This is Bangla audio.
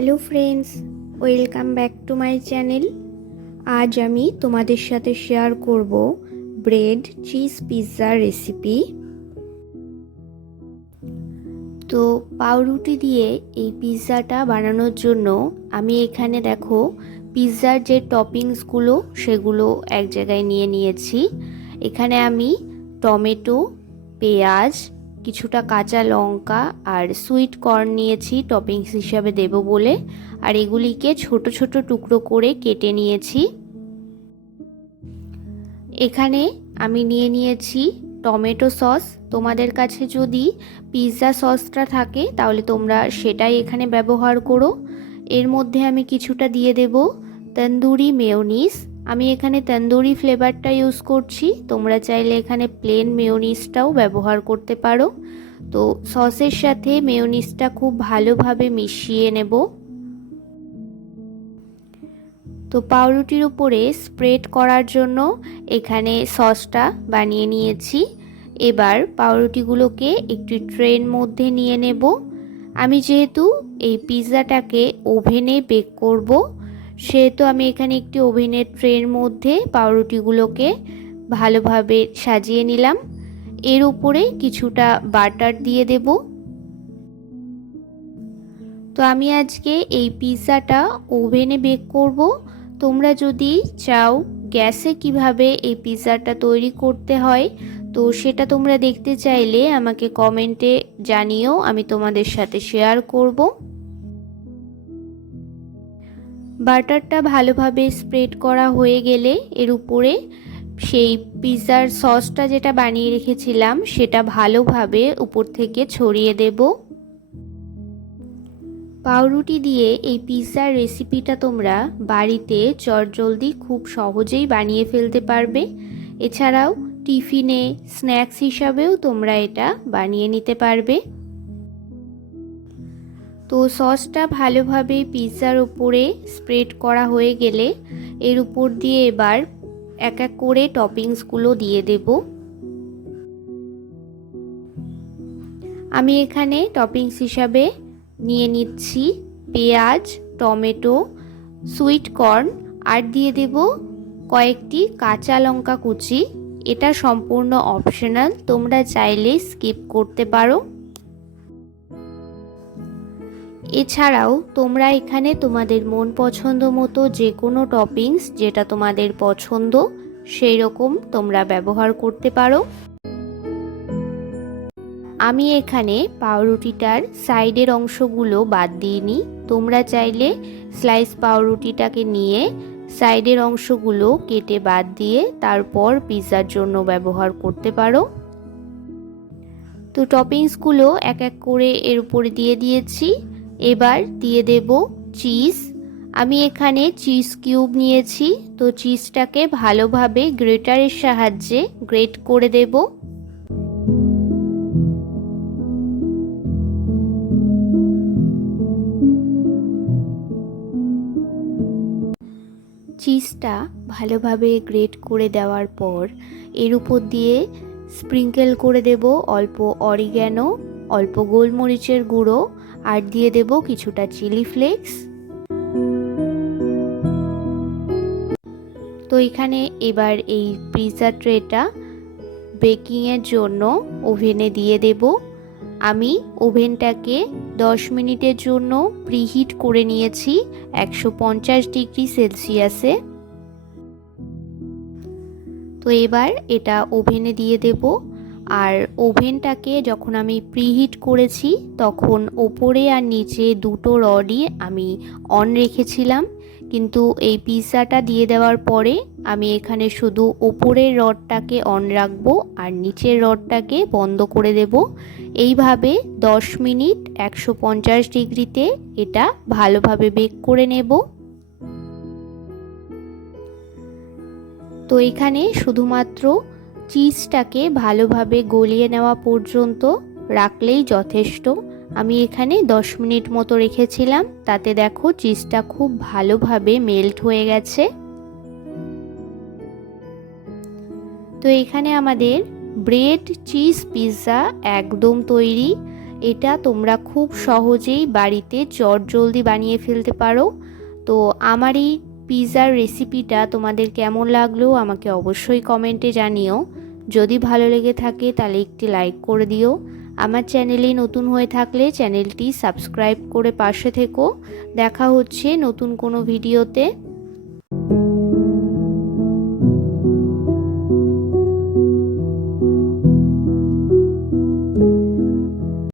Hello friends, welcome back to my channel. আজ আমি তোমাদের সাথে শেয়ার করব ব্রেড চিজ পিৎজার রেসিপি। তো পাউরুটি দিয়ে এই পিৎজাটা বানানোর জন্য আমি এখানে দেখো পিৎজার যে টপিংসগুলো সেগুলো এক জায়গায় নিয়ে নিয়েছি। এখানে আমি টমেটো, পেঁয়াজ, কিছুটা কাঁচা লঙ্কা আর সুইট কর্ন নিয়েছি টপিংস হিসাবে দেব বলে, আর এগুলিকে ছোট ছোট টুকরো করে কেটে নিয়েছি। এখানে আমি নিয়ে নিয়েছি টমেটো সস। তোমাদের কাছে যদি পিৎজা সসটা থাকে তাহলে তোমরা সেটাই এখানে ব্যবহার করো। এর মধ্যে আমি কিছুটা দিয়ে দেব তন্দুরি মেয়োনিজ। আমি এখানে তন্দুরি ফ্লেভারটা ইউজ করছি, তোমরা চাইলে এখানে প্লেন মেয়োনিজটাও ব্যবহার করতে পারো। তো সসের সাথে মেয়োনিজটা খুব ভালোভাবে মিশিয়ে নেব। তো পাউরুটির উপরে স্প্রেড করার জন্য এখানে সসটা বানিয়ে নিয়েছি। এবার পাউরুটিগুলোকে একটি ট্রের মধ্যে নিয়ে নেব। আমি যেহেতু এই পিৎজাটাকে ওভেনে বেক করব, সেহেতু আমি এখানে একটি ওভেনের ট্রের মধ্যে পাউরুটিগুলোকে ভালোভাবে সাজিয়ে নিলাম। এর উপরে কিছুটা বাটার দিয়ে দেব। তো আমি আজকে এই পিৎজাটা ওভেনে বেক করব। তোমরা যদি চাও গ্যাসে কিভাবে এই পিৎজাটা তৈরি করতে হয় তো সেটা তোমরা দেখতে চাইলে আমাকে কমেন্টে জানিও, আমি তোমাদের সাথে শেয়ার করব। বাটারটা ভালোভাবে স্প্রেড করা হয়ে গেলে এর উপরে সেই পিৎজার সসটা যেটা বানিয়ে রেখেছিলাম সেটা ভালোভাবে উপর থেকে ছড়িয়ে দেব। পাউরুটি দিয়ে এই পিৎজার রেসিপিটা তোমরা বাড়িতে চটজলদি খুব সহজেই বানিয়ে ফেলতে পারবে। এছাড়াও টিফিনে স্ন্যাক্স হিসাবেও তোমরা এটা বানিয়ে নিতে পারবে। তো সসটা ভালোভাবে পিৎজার উপরে স্প্রেড করা হয়ে গেলে এর উপর দিয়ে এবার এক এক করে টপিংসগুলো দিয়ে দেব। আমি এখানে টপিংস হিসাবে নিয়ে নিচ্ছি পেঁয়াজ, টমেটো, সুইট কর্ন আর দিয়ে দেব কয়েকটি কাঁচা লঙ্কা কুচি। এটা সম্পূর্ণ অপশনাল, তোমরা চাইলে স্কিপ করতে পারো। এছাড়াও তোমরা এখানে তোমাদের মন পছন্দ মতো যে কোনো টপিংস যেটা তোমাদের পছন্দ সেই রকম তোমরা ব্যবহার করতে পারো। আমি এখানে পাউরুটিটার সাইডের অংশগুলো বাদ দিইনি। তোমরা চাইলে স্লাইস পাউরুটিটাকে নিয়ে সাইডের অংশগুলো কেটে বাদ দিয়ে তারপর পিৎজার জন্য ব্যবহার করতে পারো। তো টপিংসগুলো এক এক করে এর উপরে দিয়ে দিয়েছি। এবার দিয়ে দেব চিজ। আমি এখানে চিজ কিউব নিয়েছি, তো চিজটাকে ভালোভাবে গ্রেটারের সাহায্যে গ্রেট করে দেব। চিজটা ভালোভাবে গ্রেট করে দেওয়ার পর এর উপর দিয়ে স্প্রিঙ্কেল করে দেব অল্প অরিগ্যানো, অল্প গোলমরিচের গুঁড়ো আর দিয়ে দেব কিছুটা চিলি ফ্লেক্স। তো এখানে এবার এই পিৎজা ট্রেটা বেকিংয়ের জন্য ওভেনে দিয়ে দেব। আমি ওভেনটাকে 10 মিনিটের জন্য প্রিহিট করে নিয়েছি 150 ডিগ্রি সেলসিয়াসে। তো এবার এটা ওভেনে দিয়ে দেব। আর ওভেনটাকে যখন আমি প্রিহিট করেছি তখন ওপরে আর নিচে দুটো রডই আমি অন রেখেছিলাম, কিন্তু এই পিৎজাটা দিয়ে দেওয়ার পরে আমি এখানে শুধু ওপরের রডটাকে অন রাখবো আর নিচের রডটাকে বন্ধ করে দেব। এইভাবে 10 মিনিট 150 ডিগ্রিতে এটা ভালোভাবে বেক করে নেব। তো এখানে শুধুমাত্র চিজটাকে ভালোভাবে গলিয়ে নেওয়া পর্যন্ত রাখলেই যথেষ্ট। আমি এখানে 10 মিনিট মতো রেখেছিলাম, তাতে দেখো চিজটা খুব ভালোভাবে মেল্ট হয়ে গেছে। তো এখানে আমাদের ব্রেড চিজ পিৎজা একদম তৈরি। এটা তোমরা খুব সহজেই বাড়িতে চটজলদি বানিয়ে ফেলতে পারো। তো আমার এই পিৎজার রেসিপিটা তোমাদের কেমন লাগলো আমাকে অবশ্যই কমেন্টে জানিও। যদি ভালো লেগে থাকে তাহলে একটি লাইক করে দিও। আমার চ্যানেলে নতুন হয়ে থাকলে চ্যানেলটি সাবস্ক্রাইব করে পাশে থেকো। দেখা হচ্ছে নতুন কোনো ভিডিওতে।